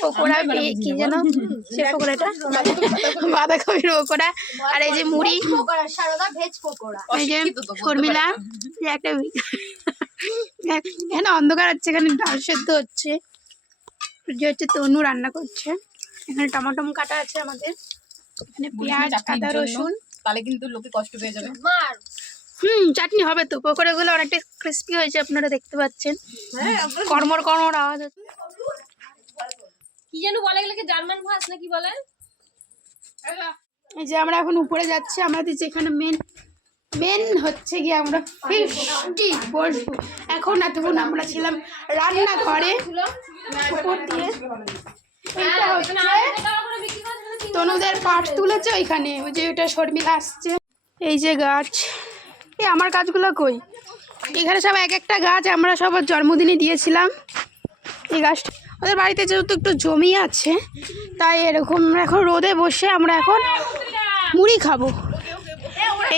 পকোড়া, কি যেন সে পকোড়াটা, বাঁধাকপির পকোড়া, আর এই যে মুড়ি, এই যে শর্মিলা, একটা এখানে অন্ধকার হচ্ছে, এখানে ডাল সেদ্ধ হচ্ছে, যে হচ্ছে তনু রান্না করছে, এখানে টমেটো কাটা আছে আমাদের, এখানে পেঁয়াজ, আদা, রসুন, তাহলে কিন্তু লোকে কষ্ট পেয়ে যাবে। চাটনি হবে তো। পকোড়াগুলো অনেকটা ক্রিস্পি হয়েছে, আপনারা দেখতে পাচ্ছেন, কর্মর কর্মর আওয়াজ হচ্ছে। কি যেন বলে গেলে জার্মান ভাষা নাকি বলে। এই যে আমরা এখন উপরে যাচ্ছি, আমাদের যেখানে মেন হচ্ছে গিয়ে আমরা ফিস্টি বসবো এখন। এতক্ষণ আমরা ছিলাম রান্নাঘরে, উপর দিয়ে এটা হচ্ছে তনুদের পাট তুলেছে ওইখানে, ওই যে ওটা শর্মিলা আসছে। এই যে গাছ, এই আমার গাছগুলো কই, এখানে সব এক একটা গাছ আমরা সবার জন্মদিনে দিয়েছিলাম। এই গাছটা ওদের বাড়িতে যেহেতু একটু জমি আছে, তাই এরকম এখন রোদে বসে আমরা এখন মুড়ি খাবো।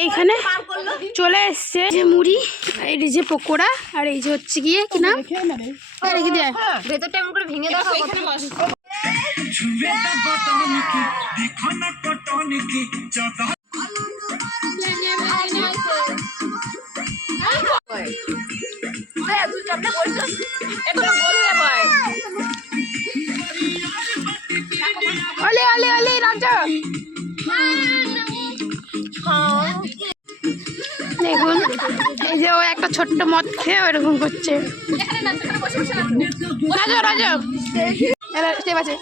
এইখানে চলে এসছে যে মুড়ি, এই যে পকোড়া, আর এই যে হচ্ছে গিয়ে কি না রেখে দেয় ভেতরটা এমন করে ভেঙে দাও। অলে অলে অলে রাজা, দেখুন এই যে ও একটা ছোট্ট মদ খেয়ে ওইরকম করছে। রাজা রাজা স্টেপ আছে।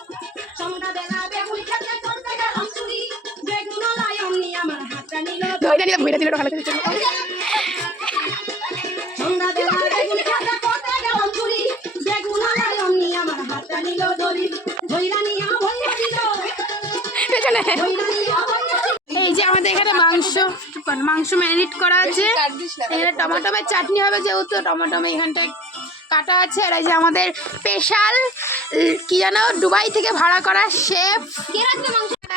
এই যে আমাদের এখানে মাংস ম্যারিনেট করা আছে, এখানে টমেটোমের চাটনি হবে, যেহেতু টমেটোমে এখানটায় কাটা আছে। আর এই যে আমাদের স্পেশাল কি যেন দুবাই থেকে ভাড়া করা শেফ,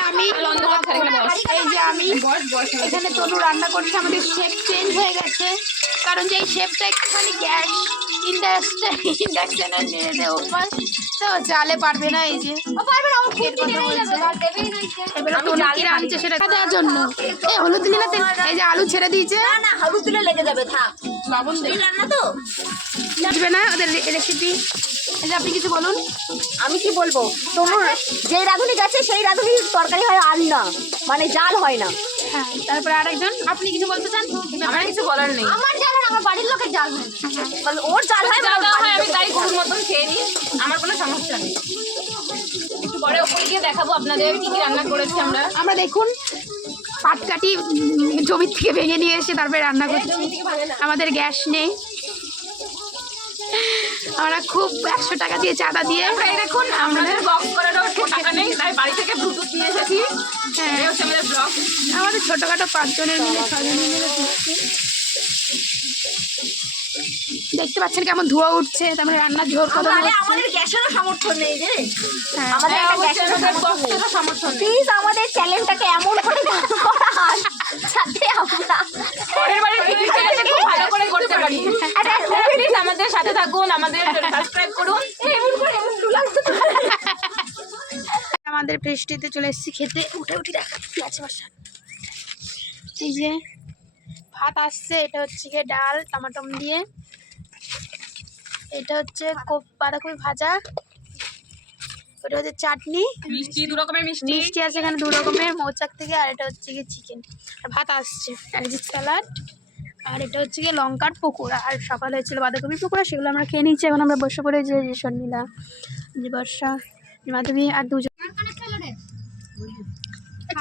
আমি এই যে আমি এখানে তনু রান্না করছি। আমাদের শেফ চেঞ্জ হয়ে গেছে, কারণ যে এই শেফটা একটুখানি গ্যাস ইন্ডাকশনের নিয়ে অভ্যাস, তো জালে পারবে না। এই যে এবারে তনু কি রাঁধছে সেটা দেওয়ার জন্য এই হলুদ দিলি না, এই যে আলু ছেড়ে দিয়েছে, না হলুদ দিলে লেগে যাবে, থাক লবণ দিয়ে রান্না তো বুঝবে না ওদের রেসিপি। এই যে আপনি কিছু বলুন। আমি কি বলবো, তোমার যে রাঁধুনি গেছে সেই রাঁধুনির তরকারি হয় আন্না, মানে জাল হয় না। হ্যাঁ, তারপরে আরেকজন, আপনি কিছু বলতে চান? আমার কিছু বলার নেই। আমার জাল হয়, আমার বাড়ির লোকের জাল হয়, মানে ওর জাল হয়, আমি তাই গরুর মতন খেয়ে নিই, আমার কোনো সমস্যা নেই। একটু পরে ওপরে গিয়ে দেখাবো আপনাদের কি কি রান্না করেছি আমরা। দেখুন পাটকাঠি জমির থেকে ভেঙে নিয়ে এসে তারপরে রান্না করছি, আমাদের গ্যাস নেই, আমরা খুব 100 টাকা দিয়ে চাঁদা দিয়ে দেখুন আমাদের বক্স করারও টাকা নেই, তাই বাড়ি থেকে ব্লুটুথ নিয়ে এসেছি। হ্যাঁ, আমাদের ব্লগ, আমাদের ছোটখাটো 5 জনের মিলে 6 জনের মিলে তুলছি। দেখতে পাচ্ছেন কেমন ধোঁয়া উঠছে, তারপরে রান্নার ঝোর কত। আমাদের গ্যাসেরও সমর্থন নেই রে, হ্যাঁ, আমাদের গ্যাসেরও সমর্থন নেই। প্লিজ আমাদের চ্যানেলটাকে এমন করে করা হয় যাতে আমরা পরের বারে খুব ভালো করে করতে পারি। প্লিজ আমাদের সাথে থাকুন, আমাদের সাবস্ক্রাইব করুন। আমাদের বৃষ্টিতে চলে এসেছি খেতে, উঠে দেখা কি আছে বাসা। এই যে ভাত আসছে, এটা হচ্ছে গিয়ে ডাল টমাটম দিয়ে, এটা হচ্ছে বাঁধাকপি ভাজা, ওটা হচ্ছে চাটনি, মিষ্টি 2 রকমের মিষ্টি আছে এখানে 2 রকমের মৌচাক থেকে, আর এটা হচ্ছে গিয়ে চিকেন, আর ভাত আসছে, আর স্যালাড, আর এটা হচ্ছে গিয়ে লঙ্কার পকোড়া। আর সকালে হচ্ছিল বাঁধাকপির পকোড়া, সেগুলো আমরা খেয়ে নিচ্ছি। এখন আমরা বসে পড়ে যে শর্মিলা, যে বর্ষা, মাধবী আর 2 জন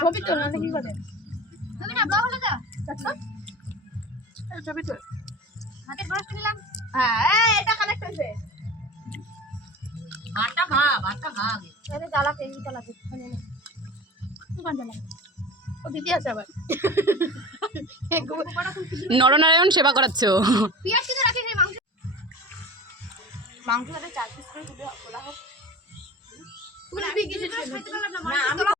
ছবি তো না কি করে ছবি তো হাতের ব্রাশটা নিলাম। হ্যাঁ এটা কানেক্ট হইছে, ভাতটা খা আরে জ্বালাতে ও দিদি আছে আবার নরনারায়ণ সেবা করাচ্ছে। পেঁয়াজ কিন্তু রাখিস এই মাংস 4 পিস করে তুলে খোলা হোক। তুমি কিছু না